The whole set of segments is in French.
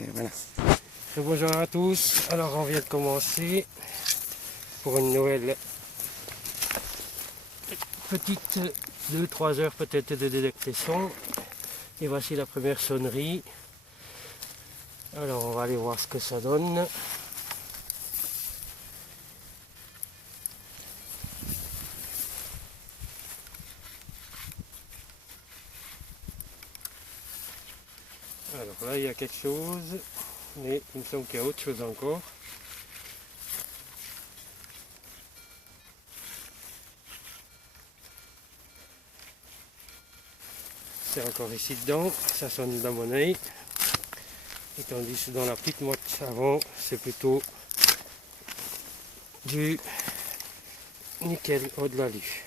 Et voilà. Bonjour à tous, alors on vient de commencer pour une nouvelle petite 2-3 heures peut-être de délectation. Et voici la première sonnerie. Alors on va aller voir ce que ça donne. Alors là il y a quelque chose, mais il me semble qu'il y a autre chose encore. C'est encore ici dedans, ça sonne dans mon œil. Et tandis que dans la petite motte avant, c'est plutôt du nickel haut de l'alu.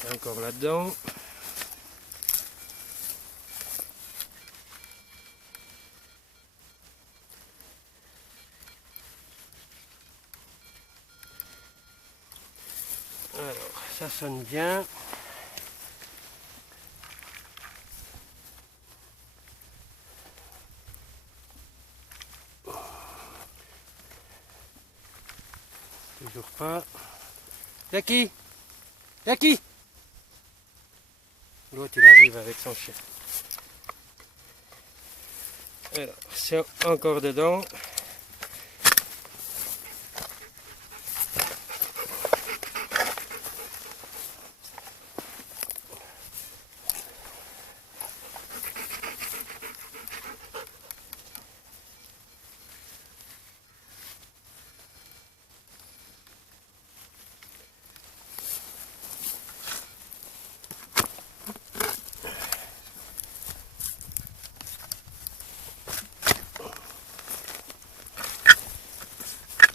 C'est encore là-dedans. Alors, ça sonne bien. Toujours pas. Y'a qui? Y'a qui? L'autre il arrive avec son chien. Alors, c'est encore dedans.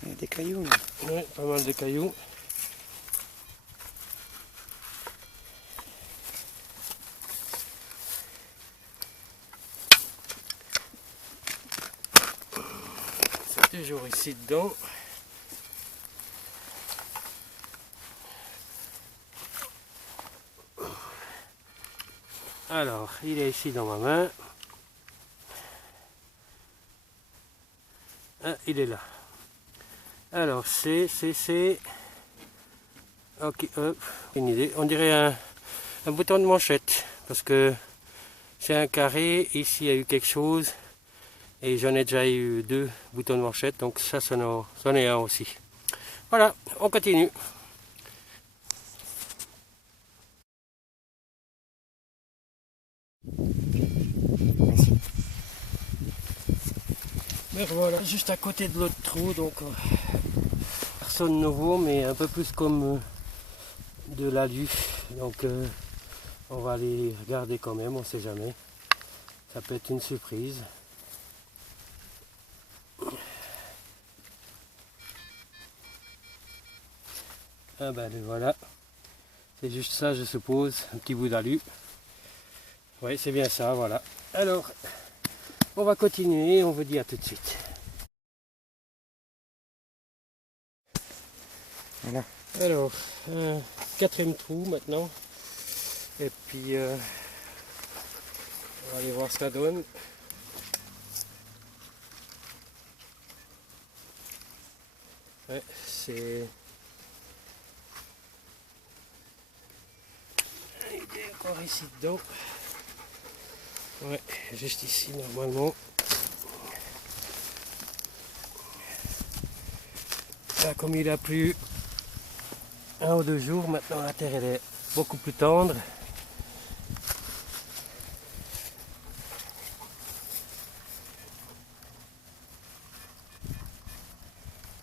Il y a des cailloux là. Oui, pas mal de cailloux. C'est toujours ici dedans. Alors, il est ici dans ma main. Ah, il est là. Alors, c'est... Ok, une idée. On dirait un bouton de manchette. Parce que c'est un carré. Ici, il y a eu quelque chose. Et j'en ai déjà eu 2 boutons de manchette. Donc ça, c'en est un aussi. Voilà, on continue. Mais voilà, juste à côté de l'autre trou, donc personne nouveau, mais un peu plus comme de l'alu. Donc on va aller regarder quand même, on sait jamais. Ça peut être une surprise. Ah ben voilà, c'est juste ça je suppose, un petit bout d'alu. Oui, c'est bien ça, voilà. Alors, on va continuer, on vous dit à tout de suite. Voilà. Alors, 4e trou maintenant. Et puis, on va aller voir ce que ça donne. Ouais, c'est... Il est encore ici dedans. Ouais, juste ici normalement. Là, comme il a plu 1 ou 2 jours, maintenant la terre elle est beaucoup plus tendre.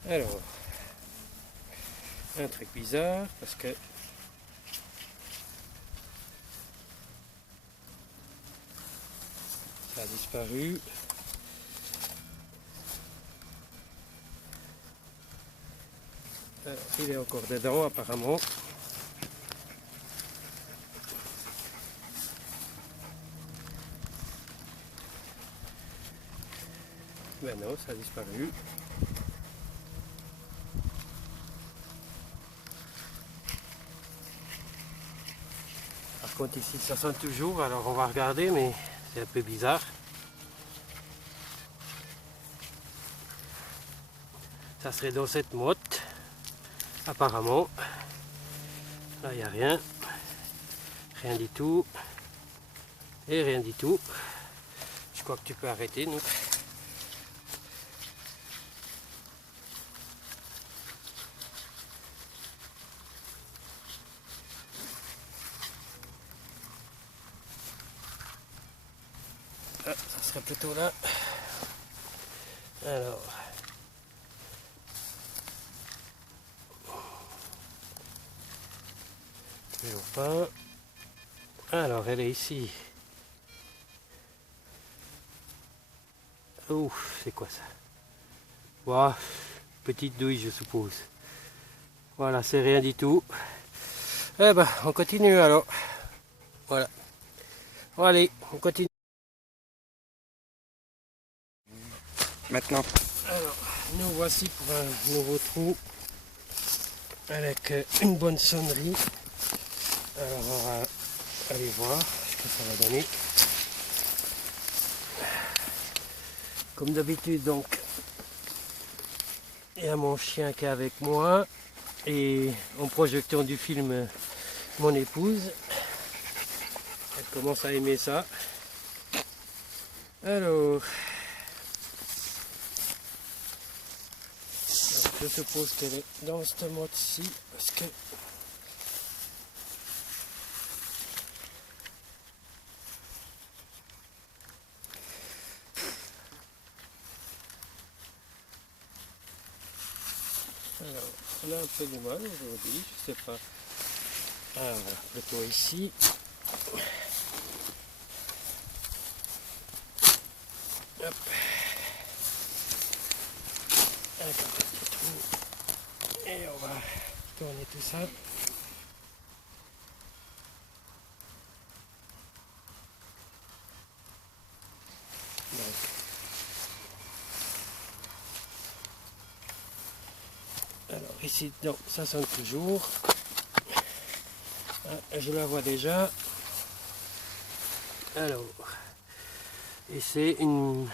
Alors, un truc bizarre parce que ça a disparu. Alors, il est encore dedans apparemment. Ben non, ça a disparu. Par contre ici ça sonne toujours, alors on va regarder, mais C'est un peu bizarre. Ça serait dans cette motte, apparemment. Là, il n'y a rien. Rien du tout. Et rien du tout. Je crois que tu peux arrêter, donc. Ah, ça serait plutôt là. Alors. Toujours pas. Alors, elle est ici. Ouf, c'est quoi ça? Wow, petite douille, je suppose. Voilà, c'est rien du tout. Eh ben, on continue alors. Voilà. Bon, allez, on continue. Maintenant. Alors, nous voici pour un nouveau trou avec une bonne sonnerie. Alors, on va aller voir ce que ça va donner. Comme d'habitude, donc, il y a mon chien qui est avec moi et en projection du film mon épouse. Elle commence à aimer ça. Alors, donc je suppose qu'elle est dans ce mode-ci parce que alors, on a un peu du mal aujourd'hui, je sais pas. Ah voilà, plutôt ici. Hop. Encore un petit trou. Et on va tourner tout ça. Donc. Alors ici, non, ça sonne toujours. Ah, je la vois déjà. Alors, et c'est une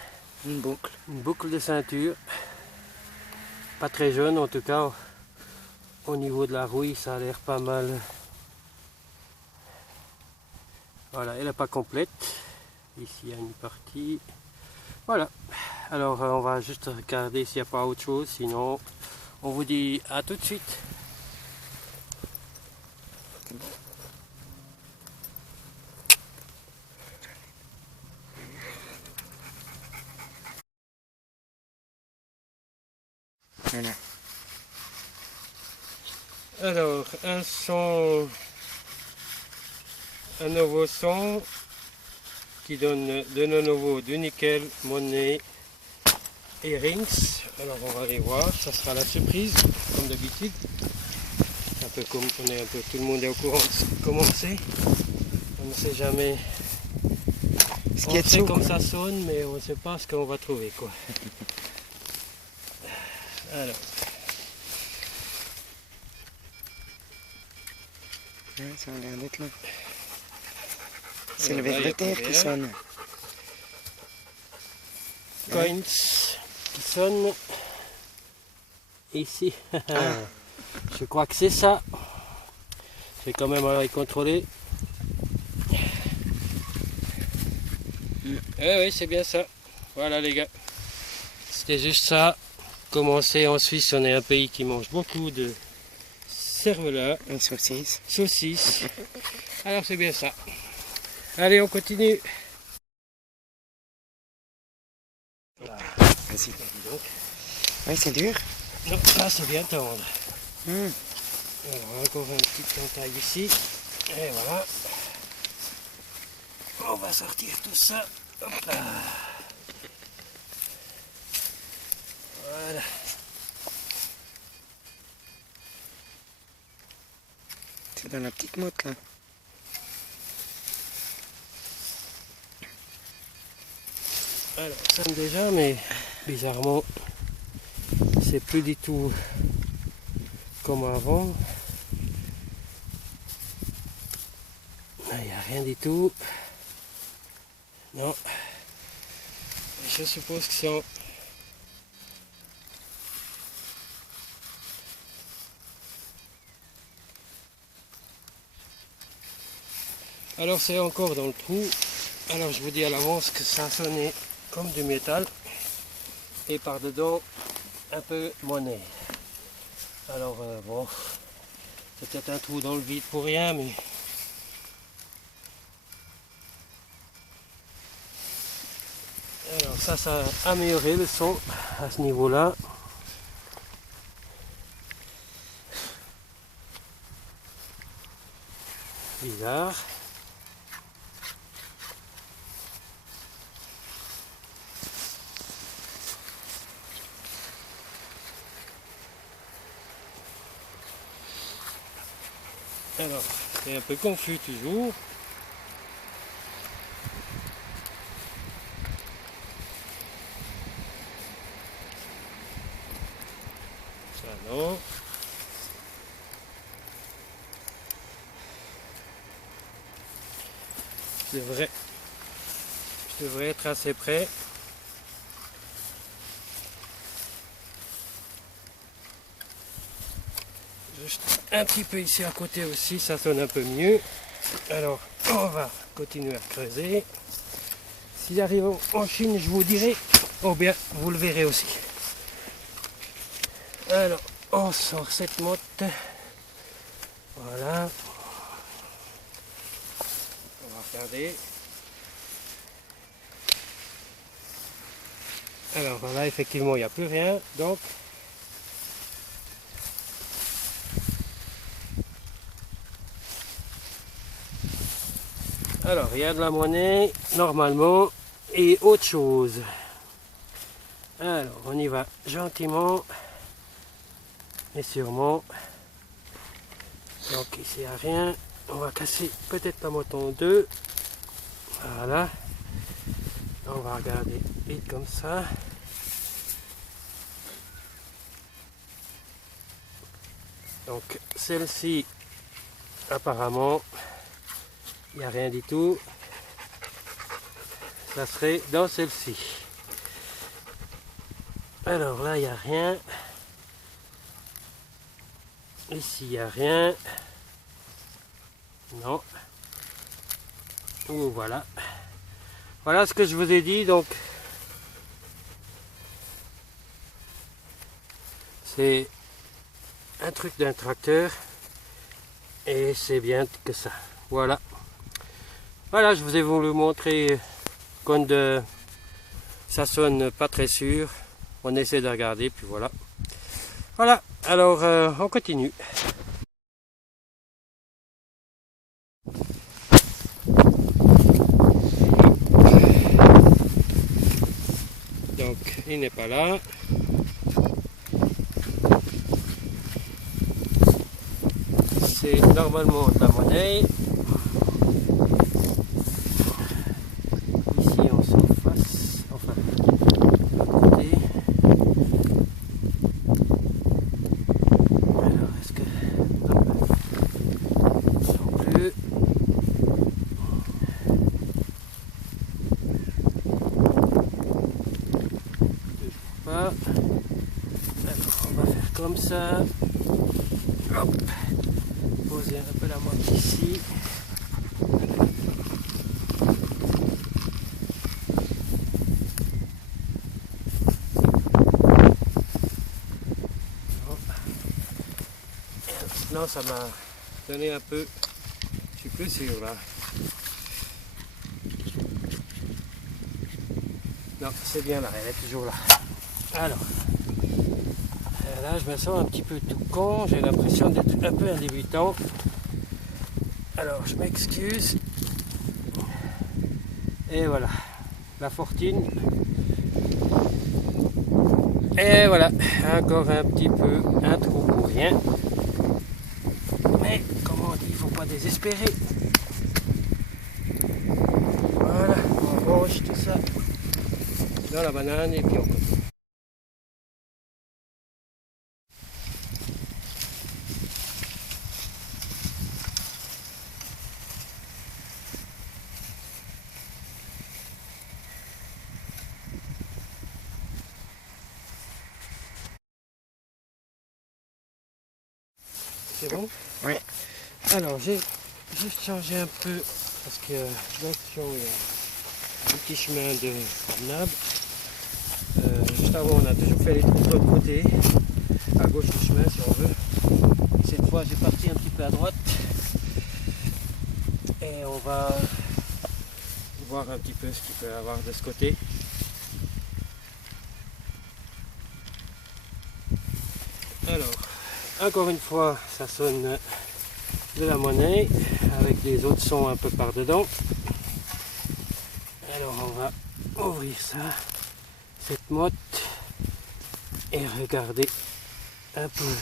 boucle de ceinture. Pas très jeune en tout cas. Au niveau de la rouille, ça a l'air pas mal. Voilà, elle n'est pas complète. Ici, il y a une partie. Voilà. Alors, on va juste regarder s'il n'y a pas autre chose. Sinon, on vous dit à tout de suite. Voilà. Alors, un nouveau son qui donne de nouveau du nickel, monnaie et rings. Alors on va aller voir, ça sera la surprise comme d'habitude. Un peu comme on est un peu, tout le monde est au courant de comment c'est. On ne sait jamais. On sait comme ça sonne, mais on ne sait pas ce qu'on va trouver quoi. Alors. Ouais, ça a l'air d'être là. C'est le ver de terre qui sonne. Coins qui sonne ici. Je crois que c'est ça. Je vais quand même aller contrôler. Oui, c'est bien ça. Voilà les gars. C'était juste ça. Comme on sait, en Suisse, on est un pays qui mange beaucoup de cervelas. Une saucisse. Saucisses. Alors c'est bien ça. Allez, on continue. Vas-y. Oui, c'est dur. Non, là c'est bien tendre. Alors, encore un petit entaille ici. Et voilà. On va sortir tout ça. Hop là. Voilà. C'est dans la petite motte là. Alors, ça sonne déjà, mais bizarrement, c'est plus du tout comme avant. Il n'y a rien du tout. Non. Je suppose que c'est en... Alors c'est encore dans le trou. Alors je vous dis à l'avance que ça sonnait comme du métal. Et par dedans un peu monnaie. Alors bon, c'est peut-être un trou dans le vide pour rien, mais alors ça a amélioré le son à ce niveau-là. Bizarre. Alors, c'est un peu confus toujours. Ça non. Je devrais être assez près. Juste un petit peu ici à côté aussi, ça sonne un peu mieux. Alors, on va continuer à creuser. Si j'arrive en Chine, je vous dirai, ou bien vous le verrez aussi. Alors, on sort cette motte. Voilà. On va regarder. Alors là, effectivement, il n'y a plus rien. Donc, alors, il y a de la monnaie, normalement, et autre chose. Alors, on y va gentiment, mais sûrement. Donc, ici, il n'y a rien. On va casser peut-être la motte en deux. Voilà. On va regarder vite comme ça. Donc, celle-ci, apparemment, il n'y a rien du tout. Ça serait dans celle-ci. Alors là, il n'y a rien. Ici, il n'y a rien. Non. Oh, voilà. Voilà ce que je vous ai dit. Donc, c'est un truc d'un tracteur. Et c'est bien que ça. Voilà. Voilà, je vous ai voulu montrer quand ça sonne pas très sûr. On essaie de regarder, puis voilà. Voilà, alors on continue. Donc, il n'est pas là. C'est normalement de la monnaie. Ici, on s'en face. Enfin, à côté. Alors, est-ce que... Non plus. Pas. Alors, on va faire comme ça. Hop. Poser un peu la motte ici. Non, ça m'a donné un peu. Je suis plus sûr là. Non, c'est bien là, elle est toujours là. Alors, là je me sens un petit peu tout con, j'ai l'impression d'être un peu un débutant. Alors, je m'excuse. Et voilà, la fortune. Et voilà, encore un petit peu, un trou pour rien. Mais, comme on dit, il ne faut pas désespérer. Voilà, on range tout ça dans la banane et puis on continue. C'est bon? Oui. Alors, j'ai juste changé un peu parce que attention, il y a un petit chemin de promenade. Juste avant, on a toujours fait les trous de l'autre côté, à gauche du chemin si on veut. Et cette fois, j'ai parti un petit peu à droite et on va voir un petit peu ce qu'il peut y avoir de ce côté. Alors, encore une fois, ça sonne de la monnaie avec des autres sons un peu par dedans. Alors on va ouvrir ça, cette motte, et regarder un peu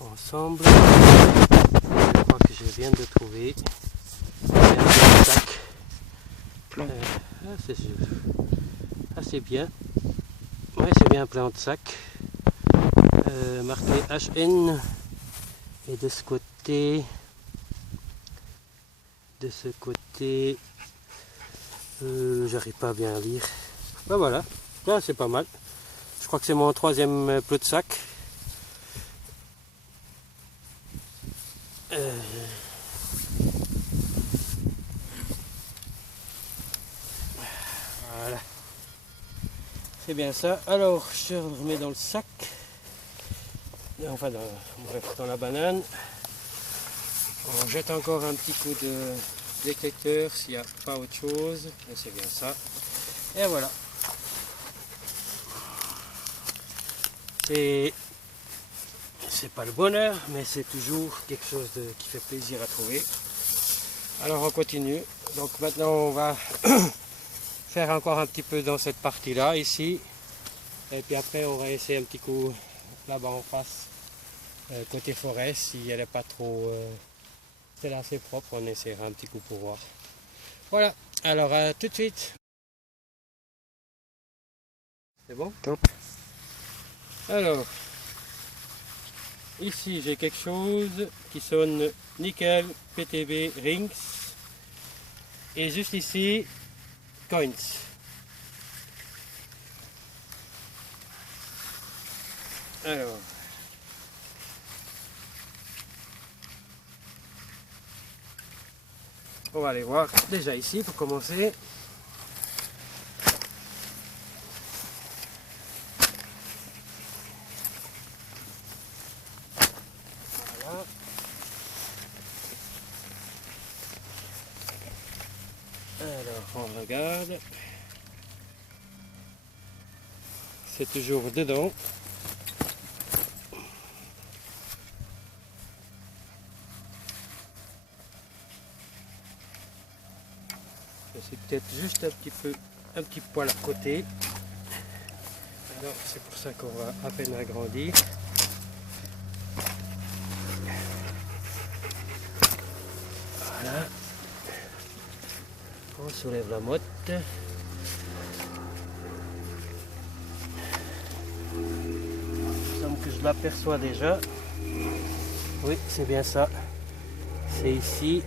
ensemble. Je crois que je viens de trouver un sac. C'est bien. Ouais, c'est bien plein de sac. Marqué HN. Et de ce côté, j'arrive pas à bien lire. Ben voilà, là c'est pas mal. Je crois que c'est mon troisième plot de sac. Voilà, c'est bien ça. Alors je remets dans le sac, enfin dans la banane. On jette encore un petit coup de détecteur s'il n'y a pas autre chose, et c'est bien ça. Et voilà. C'est pas le bonheur, mais c'est toujours quelque chose qui fait plaisir à trouver. Alors on continue. Donc maintenant on va faire encore un petit peu dans cette partie-là, ici. Et puis après on va essayer un petit coup là-bas en face, côté forêt, si elle n'est pas trop... c'est là assez propre, on essaiera un petit coup pour voir. Voilà, alors à tout de suite. C'est bon? Top. Alors, ici j'ai quelque chose qui sonne nickel, PTB, rings. Et juste ici, coins. Alors, on va aller voir déjà ici pour commencer. Voilà. Alors, on regarde. C'est toujours dedans. C'est peut-être juste un petit poil à côté. Alors c'est pour ça qu'on va à peine agrandir. Voilà. On soulève la motte. Il me semble que je l'aperçois déjà. Oui, c'est bien ça. C'est ici.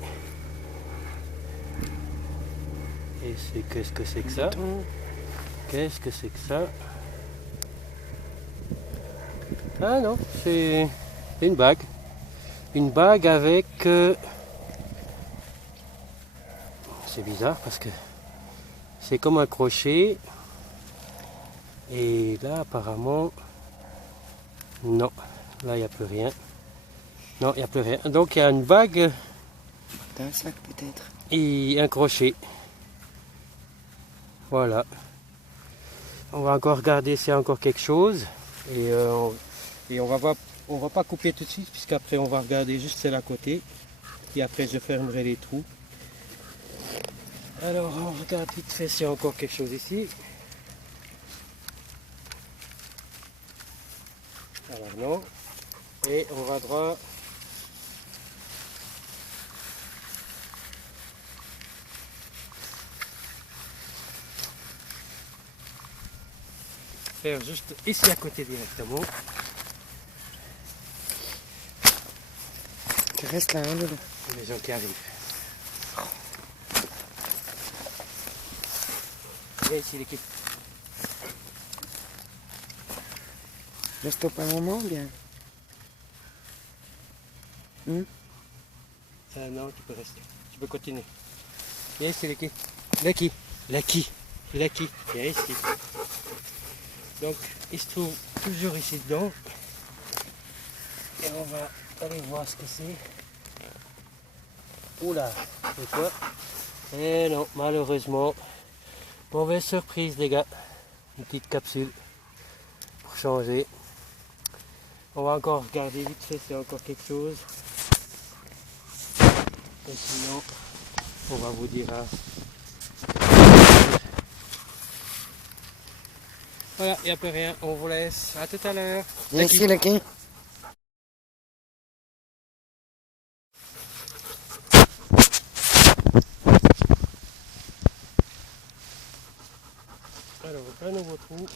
Et qu'est-ce que c'est que ça? Qu'est-ce que c'est que ça? Ah non, c'est une bague. Une bague avec... c'est bizarre parce que c'est comme un crochet. Et là apparemment... Non, là il n'y a plus rien. Non, il n'y a plus rien. Donc il y a une bague Dans un sac peut-être. et un crochet. Voilà. On va encore regarder s'il y a encore quelque chose. Et on va pas couper tout de suite, puisqu'après on va regarder juste celle à côté. Et après je fermerai les trous. Alors on regarde vite fait s'il y a encore quelque chose ici. Alors non. Et on va droit. Faire juste ici à côté directement. Tu restes là, hein, Loulou. Les gens qui arrivent. Viens ici l'équipe. Je stoppe un moment, bien. Non, tu peux rester. Tu peux continuer. Viens ici, Lucky. Lucky. Lucky. Lucky. Viens ici. Donc, il se trouve toujours ici dedans. Et on va aller voir ce que c'est. Oula, c'est quoi? Eh non, malheureusement, mauvaise surprise les gars. Une petite capsule pour changer. On va encore regarder vite fait s'il y a encore quelque chose. Et sinon, on va vous dire à... Voilà, il n'y a plus rien. On vous laisse. À tout à l'heure. Viens ici, Lucky. Alors, un nouveau trou.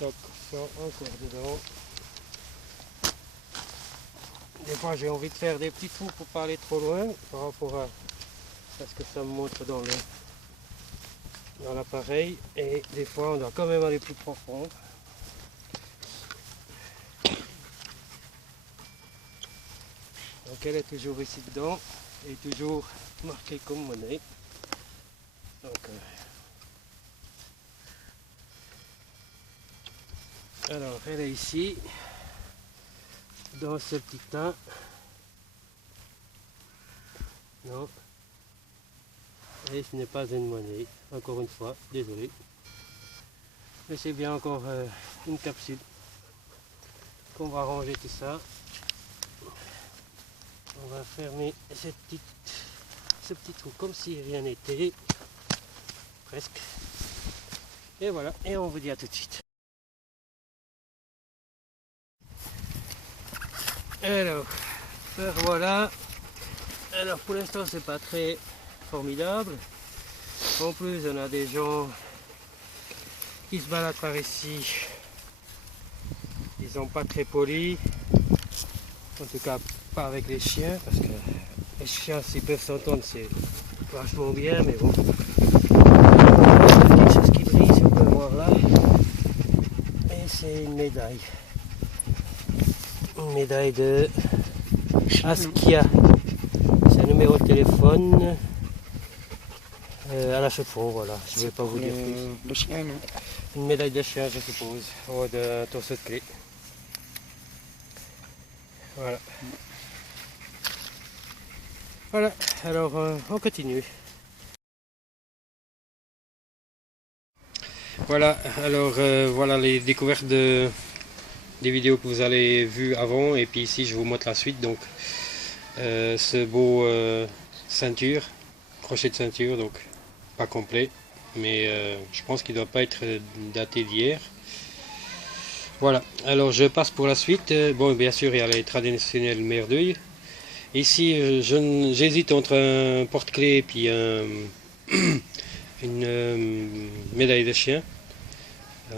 Donc, ils sont encore dedans. Des fois, j'ai envie de faire des petits trous pour pas aller trop loin par rapport à ce que ça me montre dans l'appareil. Et des fois, on doit quand même aller plus profond. Donc, elle est toujours ici dedans et toujours marquée comme monnaie. Donc, alors, elle est ici, dans ce petit tas. Non. Et ce n'est pas une monnaie, encore une fois, désolé. Mais c'est bien encore une capsule qu'on va ranger tout ça. On va fermer ce petit trou comme si rien n'était, presque. Et voilà, et on vous dit à tout de suite. Alors, voilà. Alors pour l'instant c'est pas très formidable. En plus on a des gens qui se baladent par ici. Ils sont pas très polis. En tout cas pas avec les chiens, parce que les chiens s'ils peuvent s'entendre c'est vachement bien, mais bon. Quelque chose qui brille, si on peut le voir là. Et c'est une médaille. Une médaille de Askia. C'est un numéro de téléphone à la chevaux, voilà. Je ne vais pas vous dire plus. Le chien, non? Une médaille de chien, je suppose, ou de torse de clé. Voilà. Voilà, alors on continue. Voilà, alors voilà les découvertes des vidéos que vous avez vues avant, et puis ici je vous montre la suite. Donc ce beau ceinture, crochet de ceinture, donc pas complet, mais je pense qu'il ne doit pas être daté d'hier. Voilà, alors je passe pour la suite. Bon, bien sûr il y a les traditionnels merdouilles. Ici j'hésite entre un porte-clés et puis une médaille de chien.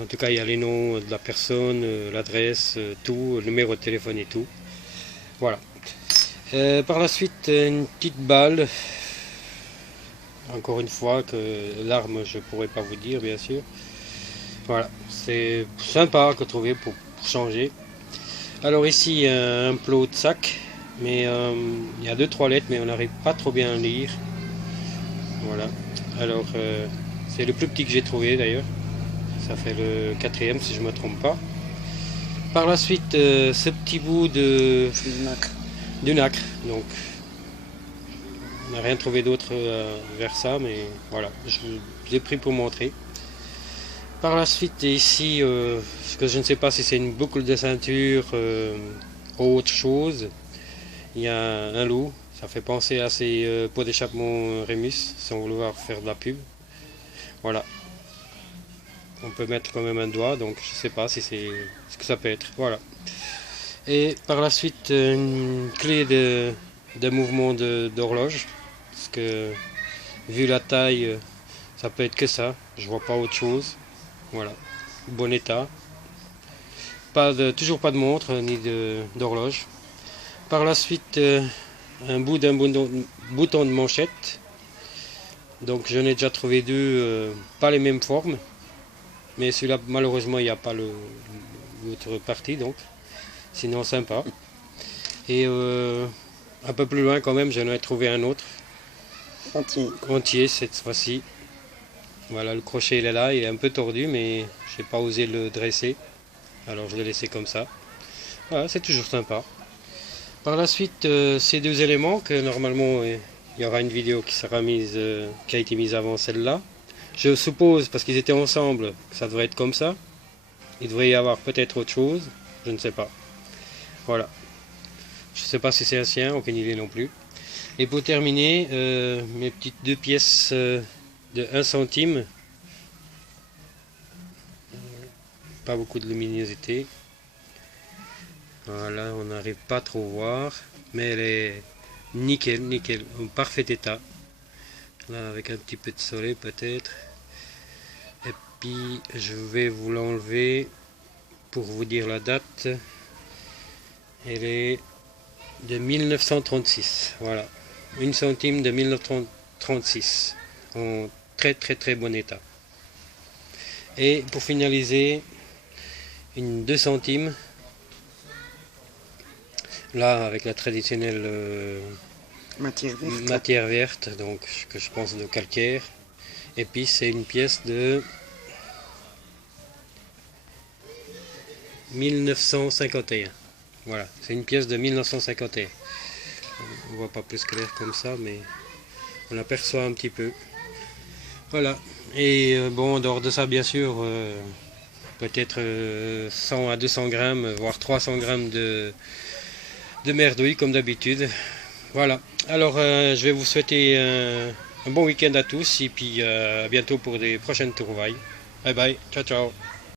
En tout cas il y a les noms de la personne, l'adresse, tout, le numéro de téléphone et tout. Voilà. Par la suite une petite balle. Encore une fois que l'arme je pourrais pas vous dire bien sûr. Voilà, c'est sympa à trouver pour changer. Alors ici un plot de sac, mais il y a 2-3 lettres mais on n'arrive pas trop bien à lire. Voilà, alors c'est le plus petit que j'ai trouvé d'ailleurs. Ça fait le 4e si je ne me trompe pas. Par la suite ce petit bout de du nacre. Donc on n'a rien trouvé d'autre vers ça, mais voilà, je l'ai pris pour montrer. Par la suite ici, ce que je ne sais pas si c'est une boucle de ceinture ou autre chose. Il y a un loup, ça fait penser à ces pots d'échappement Rémus, sans vouloir faire de la pub. Voilà. On peut mettre quand même un doigt, donc je ne sais pas si c'est ce que ça peut être. Voilà. Et par la suite, une clé de mouvement d'horloge. Parce que vu la taille, ça peut être que ça. Je vois pas autre chose. Voilà. Bon état. Toujours pas de montre ni d'horloge. Par la suite, un bout d'un bouton de manchette. Donc j'en ai déjà trouvé deux, pas les mêmes formes. Mais celui-là, malheureusement, il n'y a pas l'autre partie, donc. Sinon, sympa. Et un peu plus loin, quand même, j'en ai trouvé un autre. Entier cette fois-ci. Voilà, le crochet il est là, il est un peu tordu, mais j'ai pas osé le dresser. Alors je l'ai laissé comme ça. Voilà, c'est toujours sympa. Par la suite, ces deux éléments, que normalement il y aura une vidéo qui sera mise, qui a été mise avant celle-là. Je suppose, parce qu'ils étaient ensemble, que ça devrait être comme ça. Il devrait y avoir peut-être autre chose, je ne sais pas. Voilà. Je ne sais pas si c'est un sien, aucune idée non plus. Et pour terminer, mes petites deux pièces de 1 centime. Pas beaucoup de luminosité. Voilà, on n'arrive pas trop à voir, mais elle est nickel, nickel, en parfait état. Là, avec un petit peu de soleil peut-être. Et puis, je vais vous l'enlever pour vous dire la date. Elle est de 1936. Voilà, 1 centime de 1936. En très très très bon état. Et pour finaliser, une 2 centimes. Là, avec la traditionnelle matière verte, donc que je pense de calcaire. Et puis c'est une pièce de 1951. Voilà, c'est une pièce de 1951. On voit pas plus clair comme ça, mais on aperçoit un petit peu. Voilà. Et bon, en dehors de ça, bien sûr, peut-être 100 à 200 grammes, voire 300 grammes de merdouille comme d'habitude. Voilà, alors je vais vous souhaiter un bon week-end à tous et puis à bientôt pour des prochaines trouvailles. Bye bye, ciao ciao.